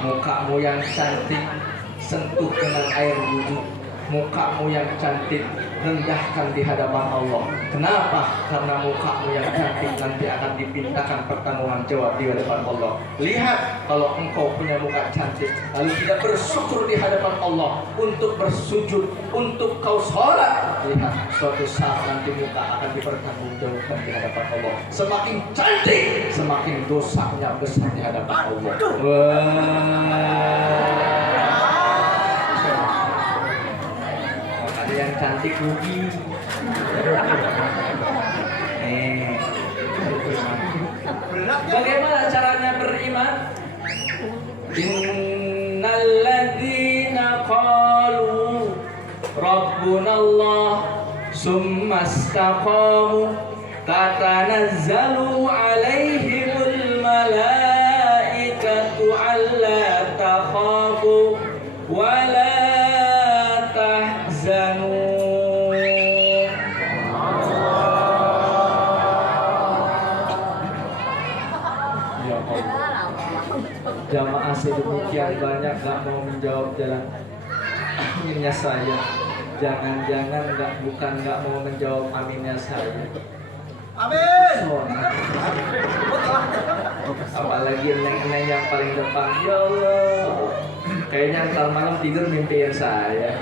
Mukamu yang cantik sentuh dengan air wudhu. Mukamu yang cantik rendahkan di hadapan Allah. Kenapa? Karena mukamu yang cantik nanti akan dipintakan pertanggungan jawab di hadapan Allah. Lihat, kalau engkau punya muka cantik lalu tidak bersyukur di hadapan Allah untuk bersujud, untuk kau sholat, lihat suatu saat nanti muka akan dipertanggungjawabkan di hadapan Allah. Semakin cantik semakin dosanya besar di hadapan Allah. Yang cantik rugi. Bagaimana caranya beriman? Innalladzina qalu rabbunallah summa istaqamu tatanazzalu alaihimul malaikatu alla takhafu wala jamaah sedemikian banyak gak mau menjawab jalan aminnya saya. Jangan-jangan bukan gak mau menjawab aminnya saya. Amin. Apalagi neng yang paling depan. Ya Allah, kayaknya ntar malam tidur mimpiin saya.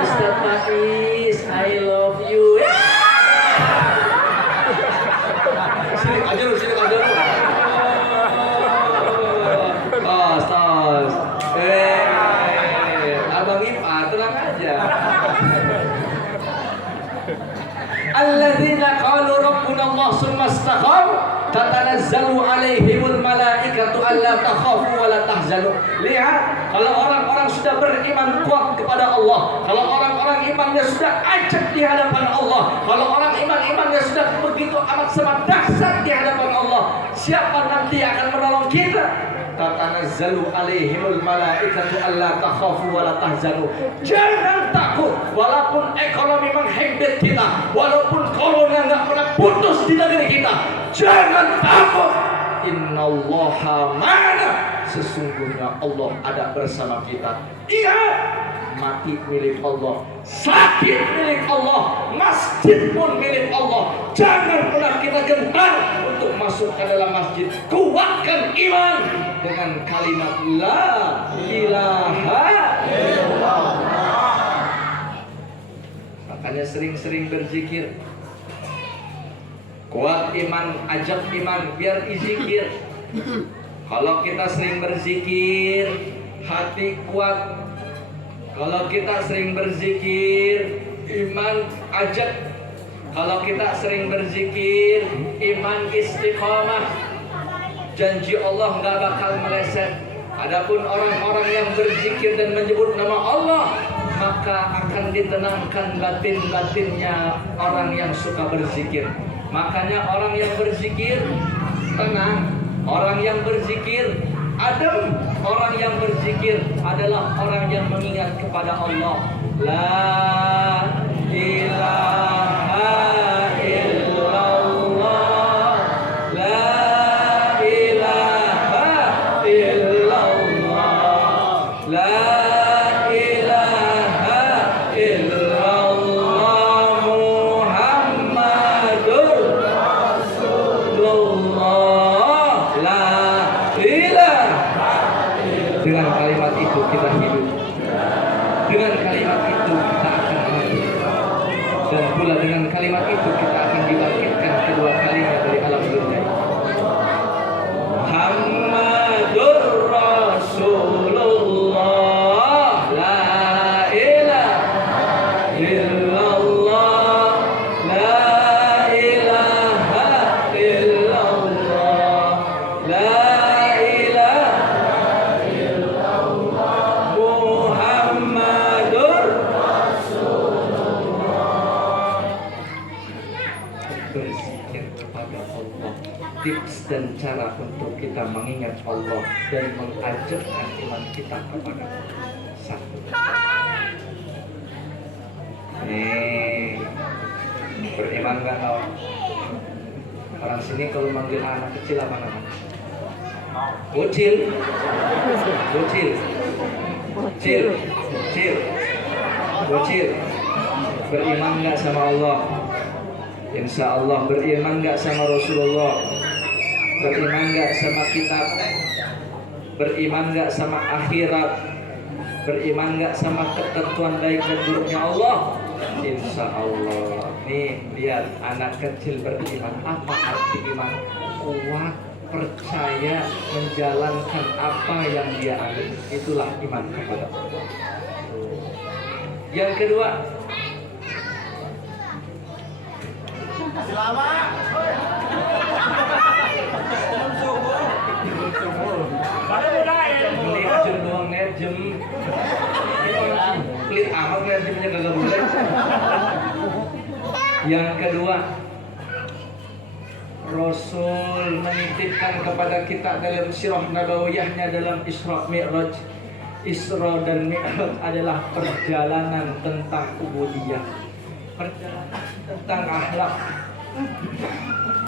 Ustaz Faiz, I love you. Sirik aja lu. Tos. Abang Ipa, tenang aja. Alladzina qalu rabbuna Allah summa istaqamu tatanazzalu alaihimul malaikatu alla takhafu wa la tahzanu. Lihat, kalau orang-orang sudah beriman kuat kepada Allah, kalau orang-orang imannya sudah ajak di hadapan Allah, kalau orang imannya sudah begitu amat sangat dahsyat di hadapan Allah, siapa nanti akan menolong kita? Tatanazzalu alaihimul malaikatu alla takhafu wa la tahzanu. Jangan takut walaupun ekonomi menghimpit kita, walaupun corona enggak pernah putus di negeri kita. Jangan takut. Innallaha ma'ana. Sesungguhnya Allah ada bersama kita. Ingat, mati milik Allah, sakit milik Allah, masjid pun milik Allah. Jangan pernah kita gentar untuk masuk ke dalam masjid. Kuatkan iman dengan kalimat la ilaha illallah. Makanya sering-sering berzikir. Kuat iman, ajak iman, biar izikir. Kalau kita sering berzikir, hati kuat. Kalau kita sering berzikir, iman ajak. Kalau kita sering berzikir, iman istiqamah. Janji Allah nggak bakal meleset. Adapun orang-orang yang berzikir dan menyebut nama Allah, maka akan ditenangkan batin-batinnya orang yang suka berzikir. Makanya orang yang berzikir tenang, orang yang berzikir adem, orang yang berzikir adalah orang yang mengingat kepada Allah. La ilaha illallah, la ilaha illallah, la ilaha illallah, Muhammadur Rasulullah, la ilaha. Dengan kalimat itu kita hidup, dengan kalimat itu kita akan mati, dan pula dengan kalimat itu kita akan dibangkitkan kedua kalinya dari alam dunia. Muhammadur Rasulullah, la ilaha illallah, la ilaha illallah, la tips dan cara untuk kita mengingat Allah dan mengajarkan iman kita kepada Allah. Satu. Beriman nggak tahu? Orang sini kalau manggil anak kecil apa namanya? Bocil. Bocil. Beriman nggak sama Allah? Insya Allah. Beriman nggak sama Rasulullah? Beriman nggak sama kitab? Beriman nggak sama akhirat? Beriman nggak sama ketentuan baik dan buruknya Allah? Insya Allah. Nih lihat anak kecil beriman. Apa arti iman? Kuat, percaya, menjalankan apa yang dia anut. Itulah iman kepada Allah. Yang kedua, Nerjem doang, nerjem. Pelit amat nerjemnya kagak boleh. Yang kedua, Rasul menitipkan kepada kita dalam sirah nabawiyahnya dalam Isra Mi'raj. Isra dan Mi'raj adalah perjalanan tentang ubudiyah, perjalanan tentang akhlak,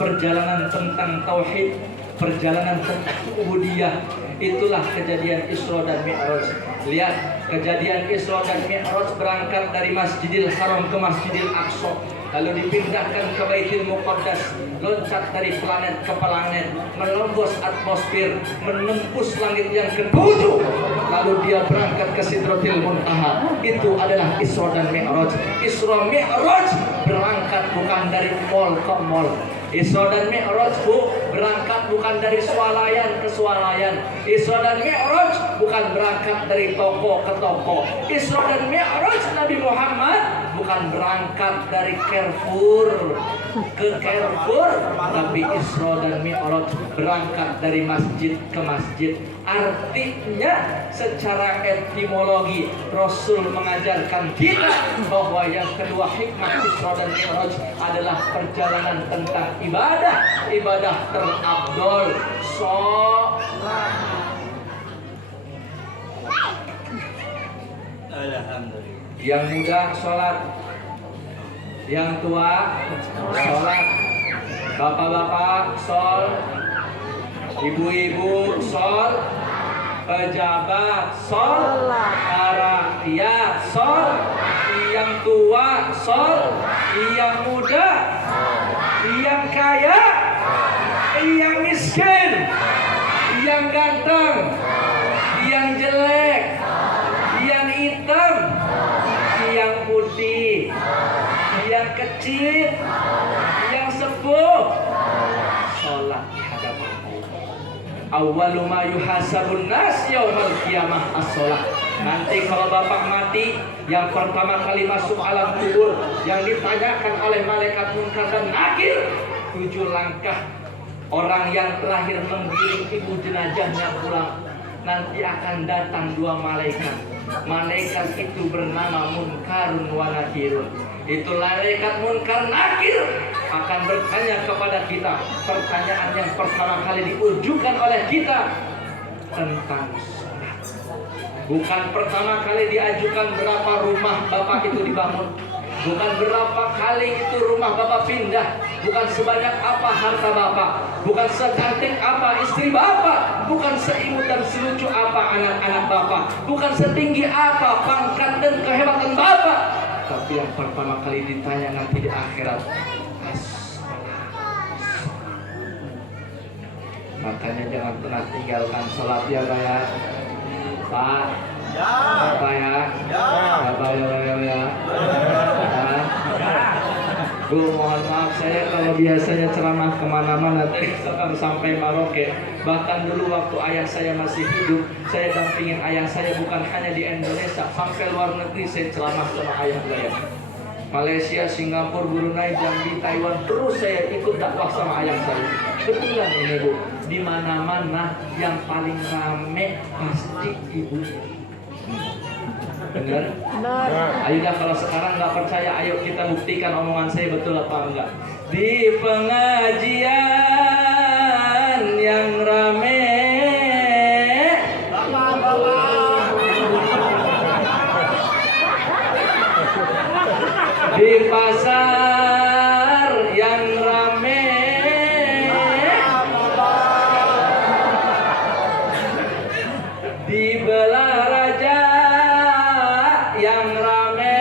perjalanan tentang tauhid, perjalanan tentang ubudiyah. Itulah kejadian Isra dan Mi'raj. Lihat, kejadian Isra dan Mi'raj berangkat dari Masjidil Haram ke Masjidil Aqsa, lalu dipindahkan ke Baitul Muqaddas, loncat dari planet ke planet, menembus atmosfer, menembus langit yang ketujuh, lalu dia berangkat ke Sidratil Muntaha. Itu adalah Isra dan Mi'raj. Isra Mi'raj berangkat bukan dari mall ke mall. Isra dan Mi'raj berangkat bukan dari swalayan ke swalayan. Isra dan Mi'raj bukan berangkat dari toko ke toko. Isra dan Mi'raj Nabi Muhammad bukan berangkat dari Carrefour ke Carrefour, tapi Isra dan Mi'raj berangkat dari masjid ke masjid. Artinya secara etimologi Rasul mengajarkan kita bahwa yang kedua hikmah Isra dan Mi'raj adalah perjalanan tentang ibadah terabdol, sholat. Alhamdulillah. Yang muda sholat, yang tua sholat, bapak-bapak shol, ibu-ibu shol, pejabat shol, rakyat shol, yang tua shol, yang muda, yang kaya, yang miskin, yang ganteng, yang jelek, yang hitam, yang putih, yang kecil, yang sepuh, sholat di hadapan Allah. Awwalu ma yuhasabun nas yaumal qiyamah as-sholat. Nanti kalau bapak mati, yang pertama kali masuk alam kubur, yang ditanyakan oleh malaikat munkar dan nakir, 7 langkah. Orang yang terakhir menggiring ibu jenazahnya pulang, nanti akan datang 2 malaikat. Malaikat itu bernama Munkarun wa Nakirun. Itu malaikat Munkar Nakir akan bertanya kepada kita. Pertanyaan yang pertama kali diujukan oleh kita tentang sholat. Bukan pertama kali diajukan berapa rumah bapak itu dibangun, bukan berapa kali itu rumah bapak pindah, bukan sebanyak apa harta bapak, bukan secantik apa istri bapak, bukan seimut dan selucu apa anak-anak bapak, bukan setinggi apa pangkat dan kehebatan bapak. Tapi yang pertama kali ditanya nanti di akhirat, makanya jangan pernah tinggalkan sholat ya Pak ya. Pak Pak ya, Pak ya. Bu, mohon maaf, saya kalau biasanya ceramah kemana-mana dari Sabang sampai Maroke. Bahkan dulu waktu ayah saya masih hidup, saya dampingin ayah saya bukan hanya di Indonesia, sampai luar negeri saya ceramah sama ayah saya. Malaysia, Singapura, Brunei, Jambi, Taiwan, terus saya ikut dakwah sama ayah saya. Kebetulan ini Bu, di mana-mana yang paling rame pasti ibu. Benar? Ayo dah, kalau sekarang nggak percaya, ayo kita buktikan omongan saya betul apa enggak. Di pengajian yang rame, di pasar yang rame, dibelah raja yang rame.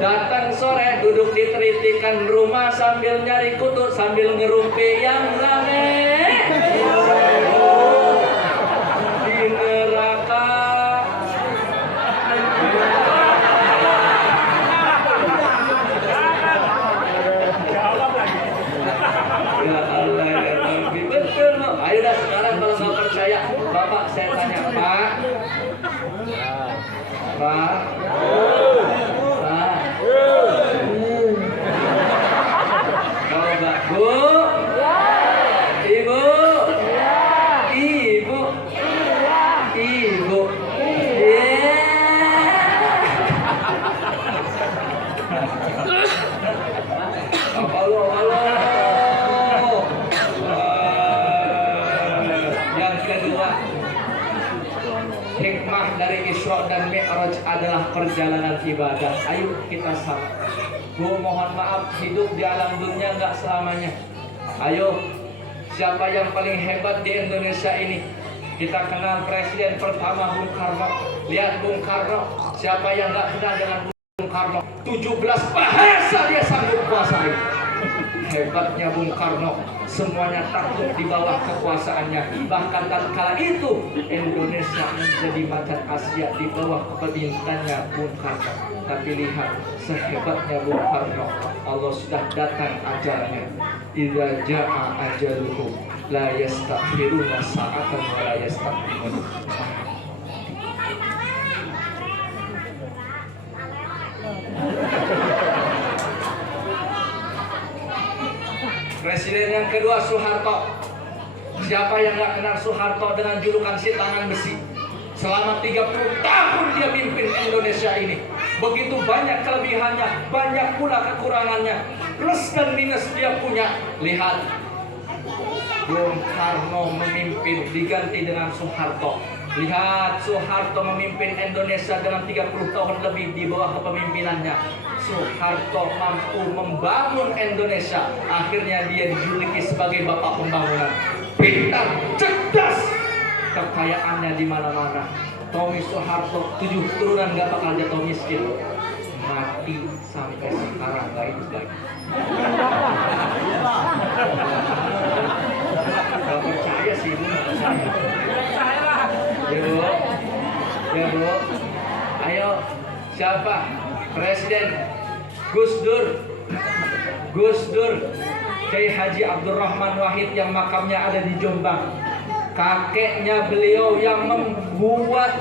Datang sore duduk di teritikan rumah sambil nyari kutu sambil ngerumpi yang rame. Di neraka ya Allah ya Rabbi, betul loh. Ayo dah sekarang kalau nggak percaya, Bapak saya tanya, Pak, Pak, Pak, Bu, Ibu, Ibu, Ibu, halo. Yang kedua, hikmah dari Isra dan Mi'raj adalah perjalanan ibadah. Ayo kita sama. Bu, mohon maaf, hidup di alam dunia nggak selamanya. Ayo, siapa yang paling hebat di Indonesia ini? Kita kenal presiden pertama Bung Karno. Lihat Bung Karno, siapa yang nggak kenal dengan Bung Karno? 17 bahasa dia sanggup kuasai. Hebatnya Bung Karno, semuanya takut di bawah kekuasaannya. Bahkan tatkala itu Indonesia menjadi macan Asia di bawah kepemimpinan Bung Karno. Tapi lihat sehebatnya Bung Karno, Allah sudah datang ajalnya. Idza jaa ajaluhum la yastakhiruna sa'atan wa la yastaqdimun. Presiden yang kedua Soeharto. Siapa yang nggak kenal Soeharto dengan julukan si tangan besi? Selama 30 tahun dia pimpin Indonesia ini. Begitu banyak kelebihannya, banyak pula kekurangannya. Plus dan minus dia punya. Lihat, Bung Karno memimpin diganti dengan Soeharto. Lihat, Soeharto memimpin Indonesia dengan 30 tahun lebih di bawah kepemimpinannya. Soeharto mampu membangun Indonesia. Akhirnya dia dijuluki sebagai bapak pembangunan. Pintar, cerdas, kekayaannya di mana-mana. Tommy Soeharto 7 turunan gak bakal jatuh miskin. Mati sampai sekarang gak hidup lagi. Gak percaya sih ibu, gak percaya. Ya bu, ayo siapa? Presiden Gus Dur, Kiai Haji Abdurrahman Wahid yang makamnya ada di Jombang. Kakeknya beliau yang membuat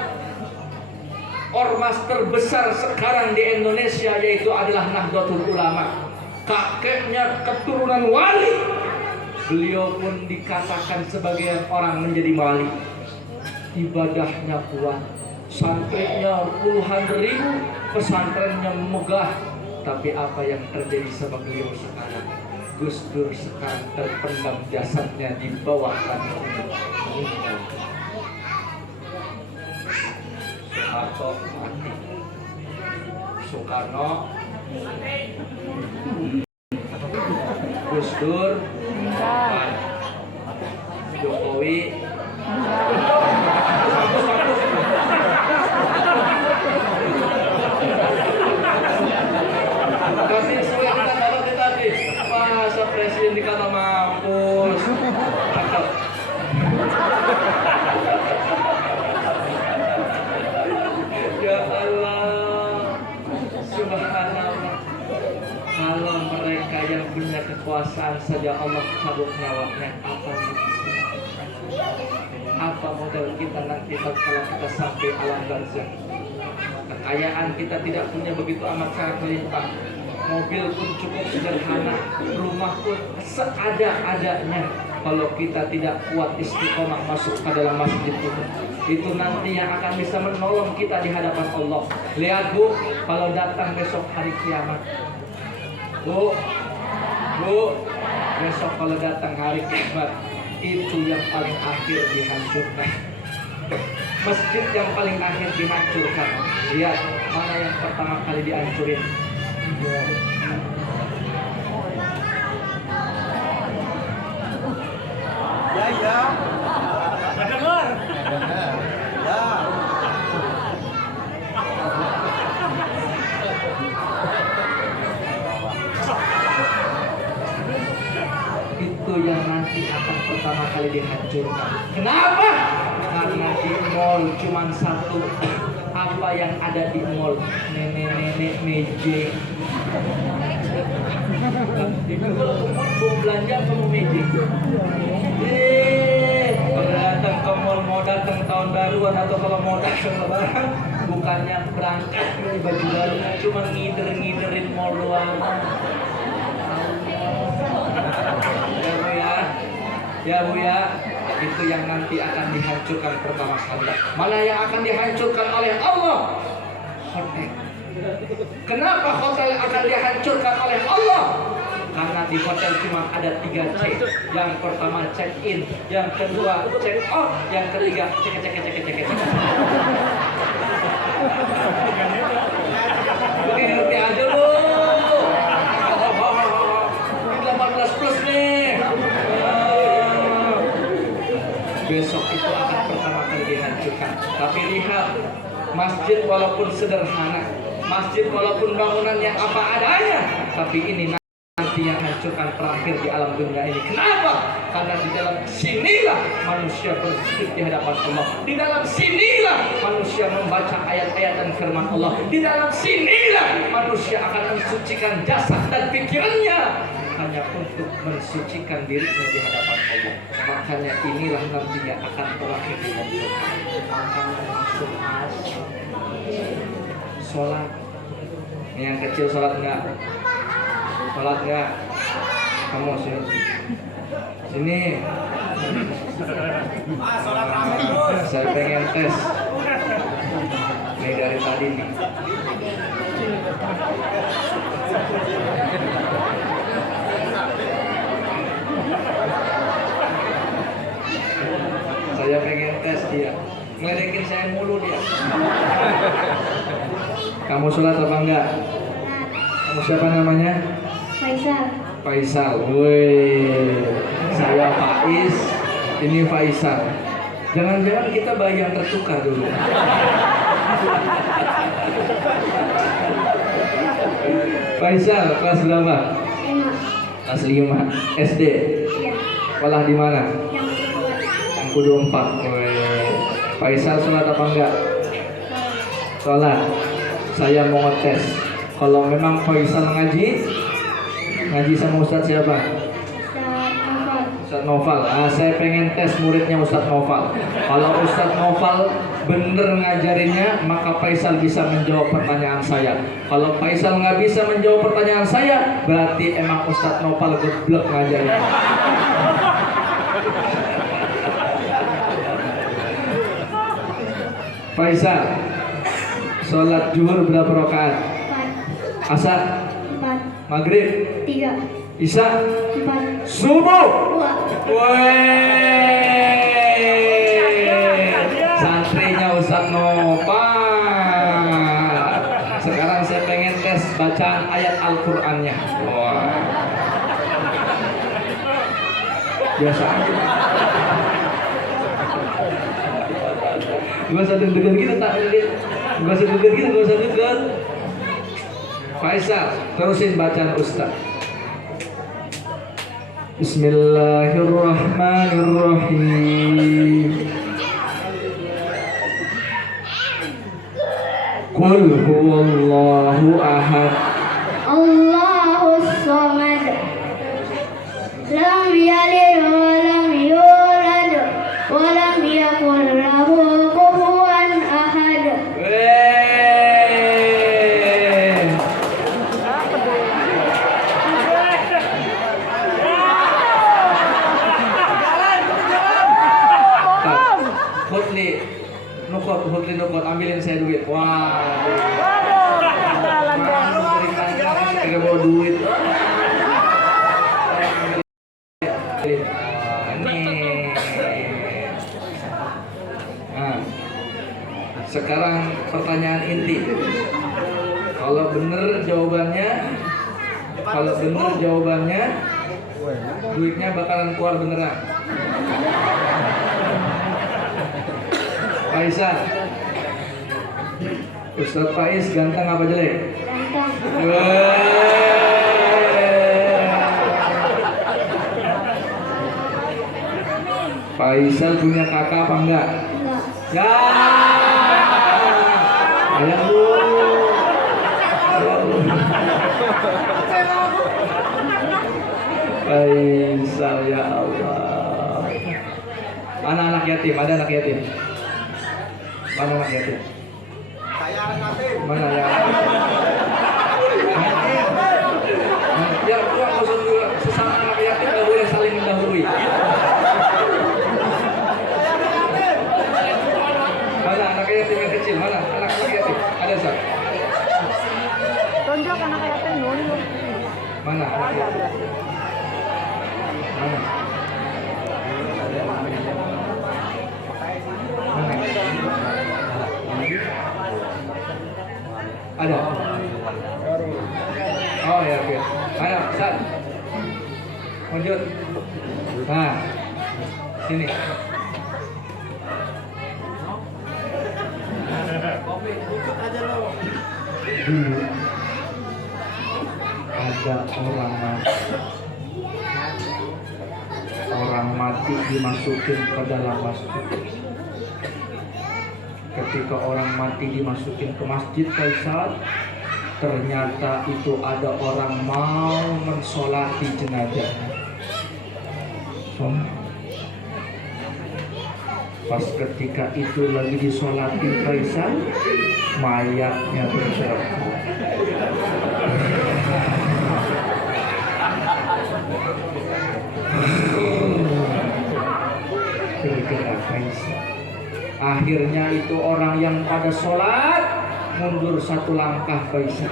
ormas terbesar sekarang di Indonesia, yaitu adalah Nahdlatul Ulama. Kakeknya keturunan wali. Beliau pun dikatakan sebagian orang menjadi wali. Ibadahnya kuat, santrinya puluhan ribu, pesantrennya megah. Tapi apa yang terjadi sama beliau sekarang? Gus Dur sekarang terpendam jasadnya di bawah tanah. Soeharto mati, Soekarno, Gus Dur, Jokowi, kasih sesuai dengan dalam tadi. Masa presiden dikata mampus. Ya Allah, subhanallah. Kalau mereka yang punya kekuasaan saja Allah cabut nyawanya, apa modal kita nanti kalau kita sampai alam barzakh? Kekayaan kita tidak punya begitu amat sangat melimpah. Mobil pun cukup sederhana, rumah pun seada-adanya. Kalau kita tidak kuat istiqomah masuk ke dalam masjid itu nanti yang akan bisa menolong kita di hadapan Allah. Lihat bu, kalau datang besok hari kiamat, bu, besok kalau datang hari kiamat, itu yang paling akhir dihancurkan. Masjid yang paling akhir dihancurkan. Lihat mana yang pertama kali dihancurin. Ya. pertama kali dihancurkan. Kenapa? Karena di mall cuma satu. Apa yang ada di mall? Nenek-nenek mejeng. Itu kalau ke mall mau belanja apa mau mejeng? Kalau datang ke mall mau datang tahun baruan atau kalau mau datang lebaran, bukannya berangkat beli baju baru, cuma ngider-ngiderin mall doang. Ya Bu ya, itu yang nanti akan dihancurkan pertama kali. Mana yang akan dihancurkan oleh Allah? Hotel. Kenapa hotel akan dihancurkan oleh Allah? Karena di hotel cuma ada 3 cek. Yang pertama check in, yang kedua check out, yang ketiga cek. Oke, ngerti aja lu. 18 plus nih. Besok itu akan pertama kali dihancurkan. Tapi lihat, masjid walaupun sederhana, masjid walaupun bangunannya apa adanya, tapi ini nanti yang hancurkan terakhir di alam dunia ini. Kenapa? Karena di dalam sinilah manusia bersujud di hadapan Allah. Di dalam sinilah manusia membaca ayat-ayat dan firman Allah. Di dalam sinilah manusia akan mensucikan jasad dan pikirannya hanya untuk mensucikan dirinya di hadapan Allah. Makanya inilah nantinya akan terakhir dihancurkan. Makanya langsung sholat. Ini yang kecil sholat enggak? Sholat enggak? Kamu sini. Saya pengen tes. Ini dari tadi nih. Saya pengen tes dia. Ngeledekin saya mulu dia. Kamu sholat apa enggak? Kamu siapa namanya? Faisal. Faisal. Woi, saya Faiz. Ini Faisal. Jangan-jangan kita bayi yang tertukar dulu. Faisal kelas berapa? 5. Kelas 5 SD. Iya. Sekolah di mana? Yang Kudu 4. Faisal sholat apa enggak? Sholat. Saya mau ngetes. Kalau memang Faisal ngaji sama Ustadz siapa? Ustadz Noval. Saya pengen tes muridnya Ustadz Noval. Kalau Ustadz Noval bener ngajarinnya, maka Faisal bisa menjawab pertanyaan saya. Kalau Faisal nggak bisa menjawab pertanyaan saya, berarti emang Ustadz Noval goblok ngajarinnya. Faisal, sholat zuhur berapa rakaat? 4. Asar, 4. maghrib, 3. isya, 4. subuh. 2. Santrinya Ustadz Noval. Sekarang saya pengen tes bacaan ayat Al-Qur'annya. Wah. Biasa aja. Gak usah deg-degan gitu, tak deg. Gak usah deg-degan gitu, gak usah deg-degan. Faisal, terusin bacaan Ustaz. Bismillahirrahmanirrahim. Qul huwallahu ahad. Allahus samad. Lam yalid wa lam yulad wa lam yakul lahu kufuwan ahad. Hutli nukot, ambilin saya duit. Wah. Tidak mau duit. Nah, sekarang pertanyaan inti. Kalau benar jawabannya, duitnya bakalan keluar beneran. Faisal, Ustadz Faiz ganteng apa jelek? Ganteng. Faisal punya kakak apa enggak? Enggak. Ya. Ayah lu. Faisal ya Allah. Anak-anak yatim, ada anak yatim? Mana anak yatim? Saya anak yatim. Mana ya? Ya, sesama anak yatim nggak boleh saling mendahului. Mana anak yatim yang kecil? Mana anak-anak yatim? Ada sah? Tonjok anak yatim dulu. Mana anak yatim? Mana? Ada? Oh ya, oke. Ayo, San. Lanjut. Nah, sini. Dulu ada orang mati dimasukin ke dalam masjid. Ketika orang mati dimasukin ke masjid Faisal, ternyata itu ada orang mau mensolati jenazah. Pas ketika itu lagi disolati Faisal, mayatnya bergerak. Bergerak Faisal. Akhirnya itu orang yang pada sholat mundur satu langkah Faisal.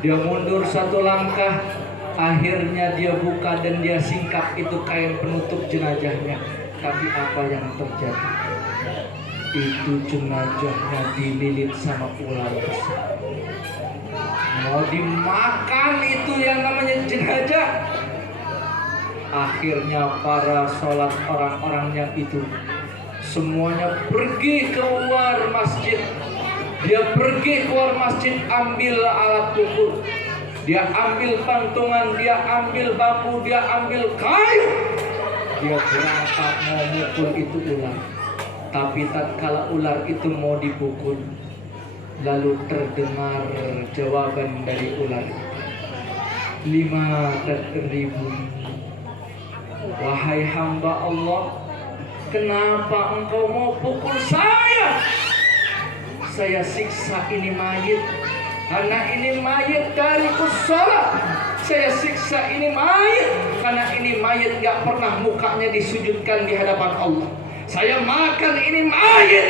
Dia mundur satu langkah, akhirnya dia buka dan dia singkap itu kain penutup jenazahnya. Tapi apa yang terjadi? Itu jenazahnya dililit sama ular besar. Mau dimakan itu yang namanya jenazah. Akhirnya para sholat orang-orangnya itu semuanya pergi keluar masjid. Dia pergi keluar masjid, ambil alat pukul. Dia ambil pantungan, dia ambil bambu, dia ambil kayu. Dia berangkat mau mukul itu ular. Tapi tatkala ular itu mau dipukul, lalu terdengar jawaban dari ular. 5.000. Wahai hamba Allah, kenapa engkau mau pukul saya? Saya siksa ini mayit, karena ini mayit dari sholat. Saya siksa ini mayit, karena ini mayit gak pernah mukanya disujudkan di hadapan Allah. Saya makan ini mayit,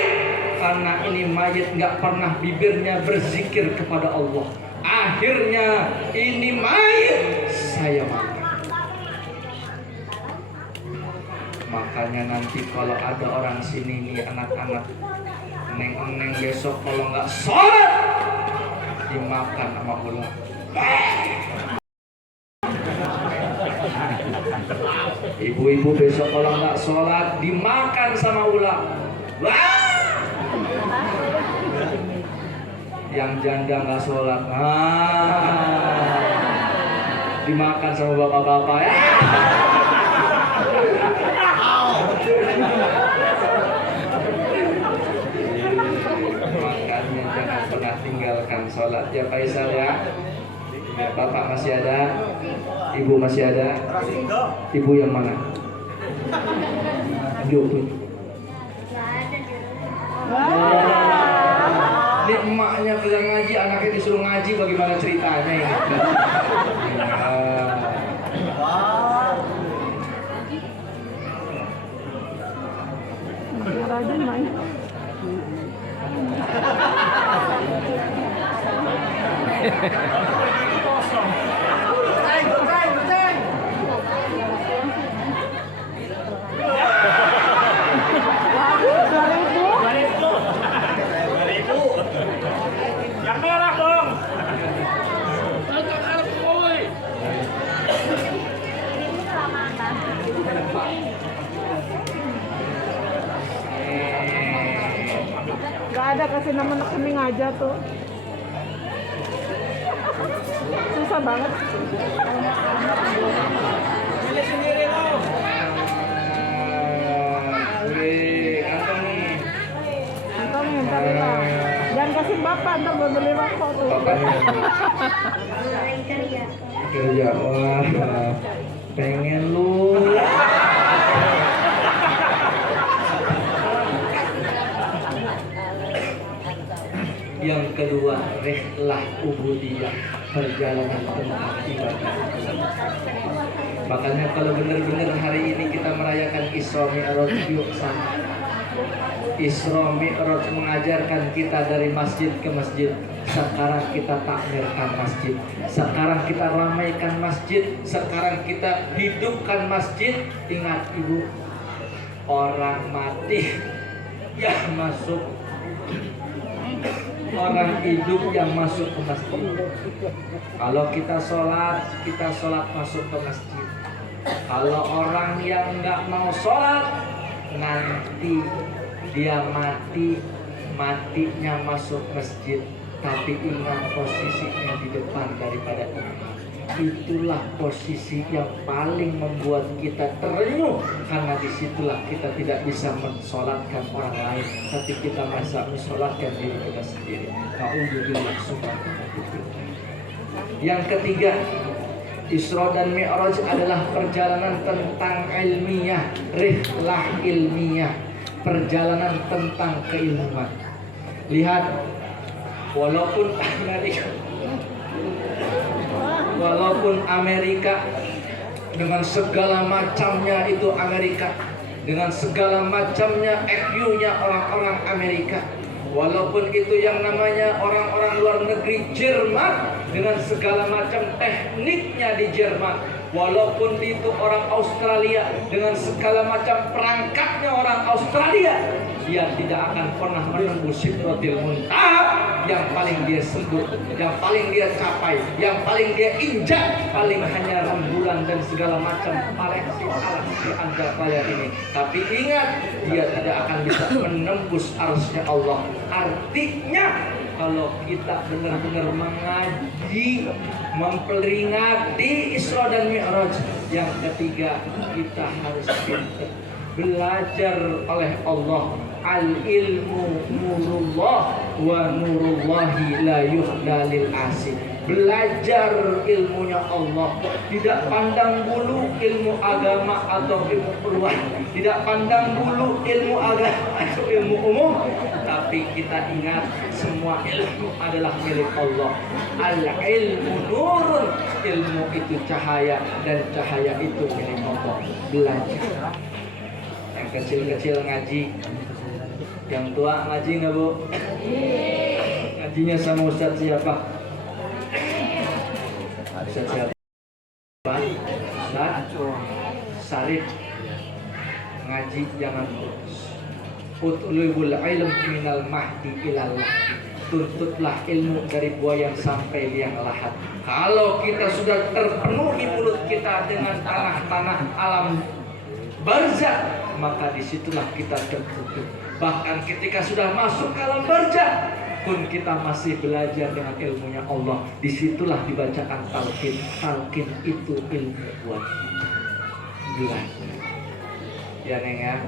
karena ini mayit gak pernah bibirnya berzikir kepada Allah. Akhirnya ini mayit saya makan. Makanya nanti kalau ada orang sini nih, anak-anak neng-neng besok kalau nggak sholat dimakan sama ular. Ibu-ibu besok kalau nggak sholat dimakan sama ular. Yang janda nggak sholat, dimakan sama bapak-bapak ya. Makanya jangan pernah tinggalkan sholat ya Faisal ya. Bapak masih ada, ibu masih ada. Ibu yang mana? Jauh. Ini emaknya bilang ngaji, anaknya disuruh ngaji, bagaimana ceritanya ini? Rajin main. Yang merah dong. Gak ada, kasih nama anak kening aja tuh. Susah banget. Pilih sendiri lo. Jangan kasih bapak, ntar gue beli rokok tuh. Bapaknya kerja. kerja, wah pengen lu. Yang kedua, rihlah ubudiyah, perjalanan tentang ibadah. Makanya kalau benar-benar hari ini kita merayakan Isra Mi'raj, yuk sama. Isra Mi'raj mengajarkan kita dari masjid ke masjid. Sekarang kita takmirkan masjid. Sekarang kita ramaikan masjid. Sekarang kita hidupkan masjid. Ingat ibu, orang mati yang masuk, orang hidup yang masuk ke masjid. Kalau kita sholat masuk ke masjid. Kalau orang yang nggak mau sholat, nanti dia matinya masuk masjid, tapi ingat posisinya di depan daripada imam. Itulah posisi yang paling membuat kita terenyuh, karena disitulah kita tidak bisa mensolatkan orang lain, tapi kita bisa mensolatkan diri kita sendiri. Na'udzubillah subhanahu. Yang ketiga, Isra dan Mi'raj adalah perjalanan tentang ilmiah, rihlah ilmiah, perjalanan tentang keilmuan. Lihat, walaupun Amerika dengan segala macamnya itu Amerika, dengan segala macamnya IQ-nya orang-orang Amerika, walaupun itu yang namanya orang-orang luar negeri Jerman dengan segala macam tekniknya di Jerman, walaupun itu orang Australia dengan segala macam perangkatnya orang Australia, dia tidak akan pernah menembus Sidratil Muntaha. Yang paling dia sentuh, yang paling dia capai, yang paling dia injak, paling hanya rembulan dan segala macam galaksi antar raya ini. Tapi ingat, dia tidak akan bisa menembus arsy Allah. Artinya, kalau kita benar-benar mengaji, memperingati Isra dan Mi'raj, yang ketiga kita harus pintar belajar oleh Allah. Al-ilmu nurullah wa nurullahi la yuhda lil asih. Belajar ilmunya Allah, tidak pandang bulu ilmu agama atau ilmu perubahan, tidak pandang bulu ilmu agama atau ilmu umum, tapi kita ingat semua ilmu adalah milik Allah. Al-ilmu nurun, ilmu itu cahaya dan cahaya itu milik Allah. Belajar. Yang kecil-kecil ngaji, yang tua ngaji nggak bu? Ngajinya sama Ustadz siapa? Ustadz siapa? Ustadz Sarif. Ngaji jangan putus. Utlubul ilm minal mahdi ilal lahdi. Tuntutlah ilmu dari buaya sampai liang lahat. Kalau kita sudah terpenuhi mulut kita dengan tanah-tanah alam barzah, maka disitulah kita tertutup. Bahkan ketika sudah masuk ke alam barzah pun kita masih belajar dengan ilmunya Allah. Disitulah dibacakan talqin. Talqin itu ilmu buat kita. Belajar. Ya Neng ya.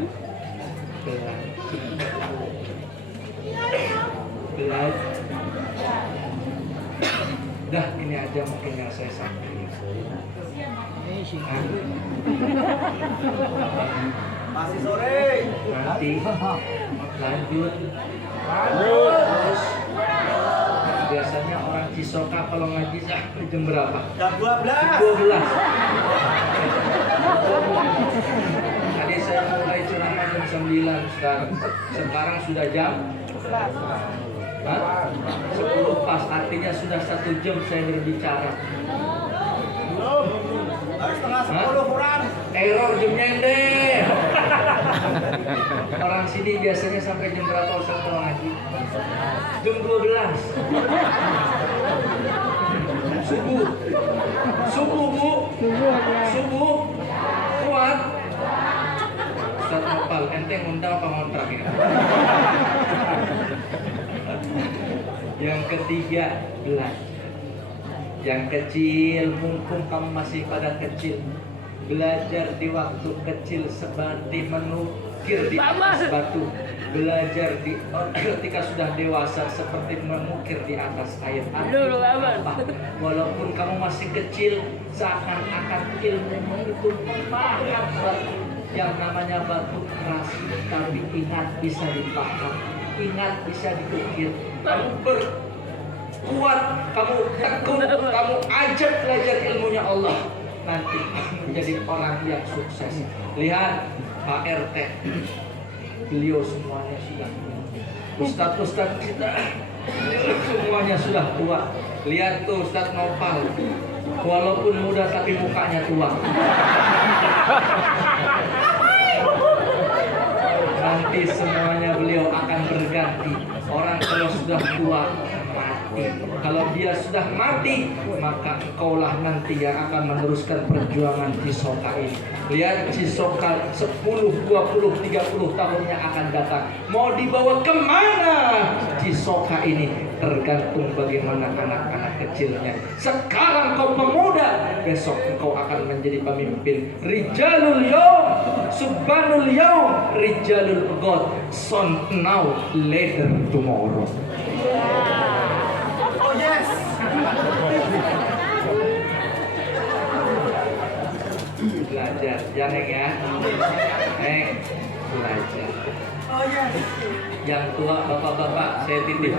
Belajar. Dah ini aja mungkin yang saya sampaikan. Masih sore. Nanti lanjut. Terus biasanya orang Cisoka kalau ngaji sampai jam berapa? Jam 12. 12. Tadi saya mulai ceramah jam 9 sekarang sudah jam 10 pas, artinya sudah 1 jam saya berbicara. Harus setengah 10 kurang. Error jamnya ente. Orang sini biasanya sampai jam berapa Ustaz kalau ngaji? Jam 12. Subuh. Subuh bu. Subuh. Kuat. Ustaz Nopal, ente ngundang apa ngontrak ini? Yang ketiga, belajar. Yang kecil, mumpung kamu masih pada kecil, belajar di waktu kecil seperti menukir di atas batu. belajar ketika sudah dewasa seperti mengukir di atas air. Apa? Walaupun kamu masih kecil, seakan-akan ilmu itu memahat batu. Yang namanya batu keras, tapi ingat bisa dipaham, ingat bisa diukir. Kamu berkuat, kamu tekun, kamu ajak belajar ilmunya Allah. Nanti menjadi orang yang sukses. Lihat Pak RT, beliau semuanya sudah Ustadz kita semuanya sudah tua. Lihat tuh Ustadz Nopal, walaupun muda tapi mukanya tua. Nanti semuanya beliau akan berganti. Orang kalau sudah tua mati. Kalau dia sudah mati, maka engkaulah nanti yang akan meneruskan perjuangan Cisoka ini. Lihat Cisoka 10, 20, 30 tahun yang akan datang. Mau dibawa kemana Cisoka ini? Tergantung bagaimana anak-anak kecilnya. Sekarang kau pemuda, besok engkau akan menjadi pemimpin. Rijalul yaum, subhanul yaum, rijalul god. Son now, later tomorrow. Oh yes. Belajar, jangan ya. Belajar. Oh yes. Yang tua bapak-bapak saya titip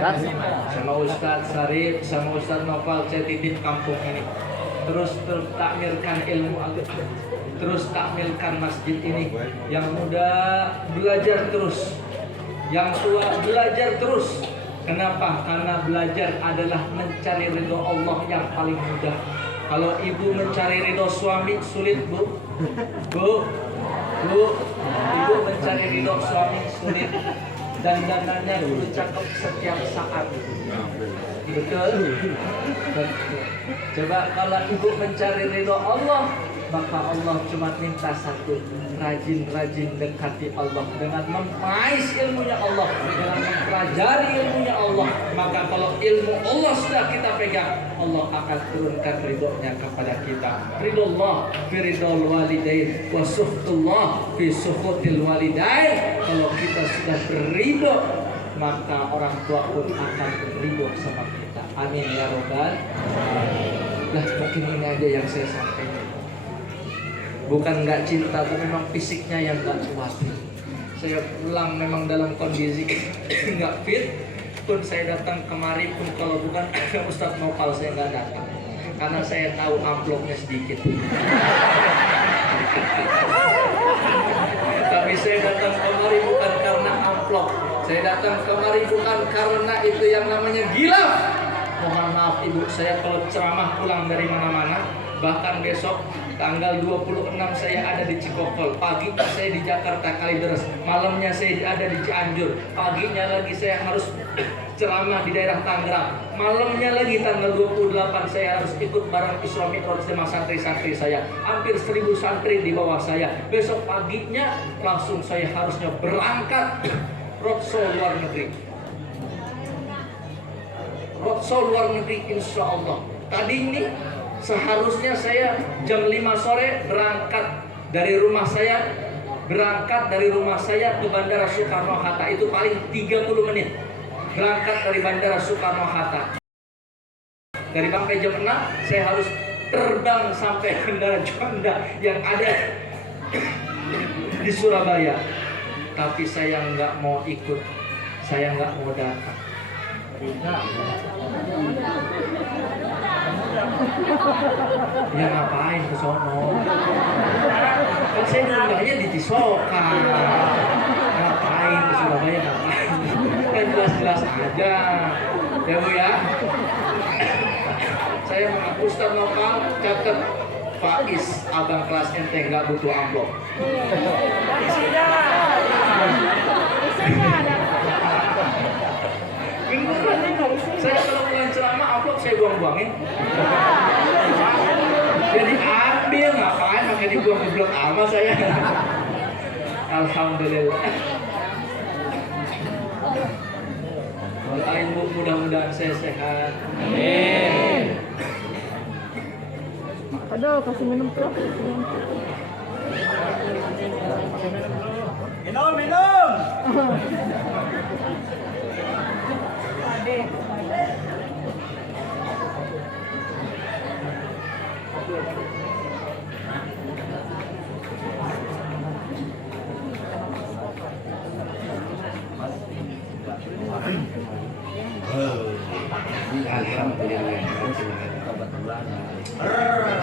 sama Ustadz Sarif, sama Ustadz Nopal, saya titip kampung ini. Terus takmirkan ilmu agama, terus takmirkan masjid ini. Yang muda belajar terus, yang tua belajar terus. Kenapa? Karena belajar adalah mencari ridho Allah yang paling mudah. Kalau ibu mencari ridho suami sulit, Bu. Ibu mencari ridho suami sulit. Dandanannya kudu cakep setiap saat. Betul? Coba kalau ibu mencari ridho Allah, maka Allah cuma minta satu, rajin-rajin dekati Allah dengan memais ilmunya Allah, dengan mempelajari ilmunya Allah. Maka kalau ilmu Allah sudah kita pegang, Allah akan turunkan ridhonya kepada kita. Ridullah fi ridul walidain wa suhtullah fi suhutil walidain. Kalau kita sudah beridho, maka orang tua pun akan beridho sama kita. Amin ya robbal. Nah, mungkin ini aja yang saya sampaikan. Bukan nggak cinta, tapi memang fisiknya yang nggak kuat. Saya pulang memang dalam kondisi nggak fit. Pun saya datang kemari pun kalau bukan Ustadz Nopal saya nggak datang. Karena saya tahu amplopnya sedikit. Tapi saya datang kemari bukan karena amplop. Saya datang kemari bukan karena itu yang namanya gila. Mohon maaf ibu, saya kalau ceramah pulang dari mana-mana. Bahkan besok tanggal 26 saya ada di Cikokol, pagi saya di Jakarta Kalideres, malamnya saya ada di Cianjur, paginya lagi saya harus ceramah di daerah Tangerang, malamnya lagi tanggal 28 saya harus ikut bareng Isra Mi'raj sama santri-santri saya, hampir 1000 santri di bawah saya. Besok paginya langsung saya harusnya berangkat roadshow luar negeri. Roadshow luar negeri insya Allah. Tadi ini seharusnya saya jam 5 sore berangkat dari rumah saya ke Bandara Soekarno-Hatta, itu paling 30 menit. Berangkat dari Bandara Soekarno-Hatta. Dari sampai jam 6 saya harus terbang sampai Bandara Juanda yang ada di Surabaya. Tapi saya nggak mau ikut, saya nggak mau datang. Ya ngapain ke sono? Kan saya dulunya di Cisoka. Ngapain ke Surabaya, ngapain? Kan jelas-jelas aja. Ya Bu ya. Saya mengaku Ustadz Nopal, catat Faiz, abang kelas ente nggak butuh amplop. Isinya ada. Saya kalau pulang ceramah amplop saya buang-buangin. Jadi ambil ngapain pakai dibuang di blok ama saya. Alhamdulillah. Doain Bu, mudah-mudahan saya sehat. Amin. Aduh, kasih minum tuh. Minum. Pade. Alhamdulillah.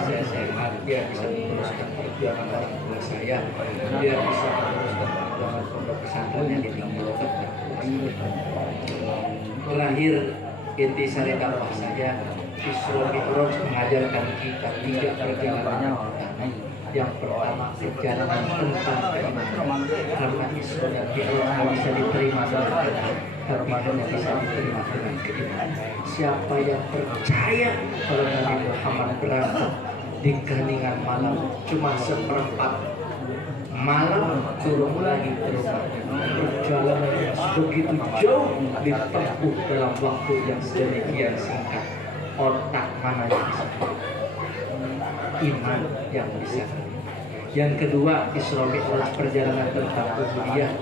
Saya sehat, biar bisa meneruskan perjuangan orang tua saya, biar bisa meneruskan perjuangan pondok pesantren yang ditinggalkan. Terakhir, intisari dakwah saya, Isra Mi'raj mengajarkan kita 3 perjalanan utama. Yang pertama, perjalanan tentang keimanan, karena Isra dan Mi'raj bisa diterima dengan kita, tapi hanya bisa diterima dengan keimanan. Siapa yang percaya kalau Nabi Muhammad berangkat di keheningan malam cuma seperempat malam turun lagi ke rumah, perjalanan yang begitu jauh ditempuh dalam waktu yang sedemikian singkat, otak mana yang bisa, iman yang bisa. Yang kedua, Isra Mi'raj perjalanan tentang ubudiyah,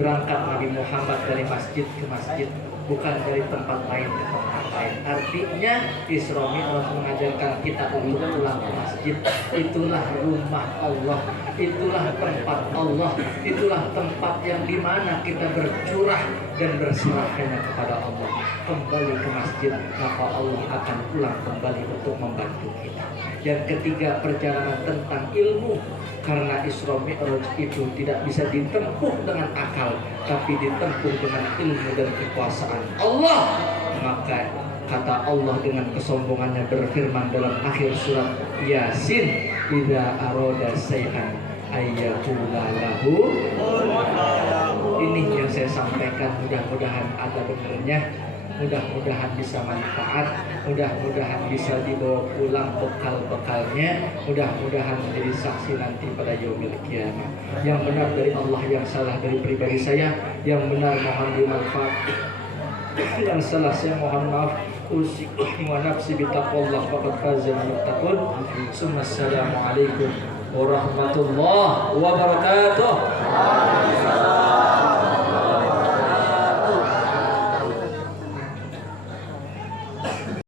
berangkat Nabi Muhammad dari masjid ke masjid, bukan dari tempat lain ke tempat lain. Artinya Isra Mi'raj mengajarkan kita untuk pulang ke masjid. Itulah rumah Allah, itulah tempat Allah, itulah tempat yang dimana kita bercurah dan berserah hanya kepada Allah. Kembali ke masjid, maka Allah akan pulang kembali untuk membantu kita. Yang ketiga, perjalanan tentang ilmu, karena Isra Mi'raj itu tidak bisa ditempuh dengan akal, tapi ditempuh dengan ilmu dan kekuasaan Allah. Maka kata Allah dengan kesombongannya berfirman dalam akhir surat Yasin, idza arada say'an ayyaqula lahu. Ini yang saya sampaikan, mudah-mudahan ada benarnya, mudah-mudahan bisa manfaat, mudah-mudahan bisa dibawa pulang bekal-bekalnya, mudah-mudahan menjadi saksi nanti pada yaumil kiamah. Yang benar dari Allah, yang salah dari pribadi saya, yang benar mohon dimanfaat, yang salah saya mohon maaf. Usikum wa nafsi bitaqwallah faqad fazal muttaqun. Assalamualaikum warahmatullahi wabarakatuh.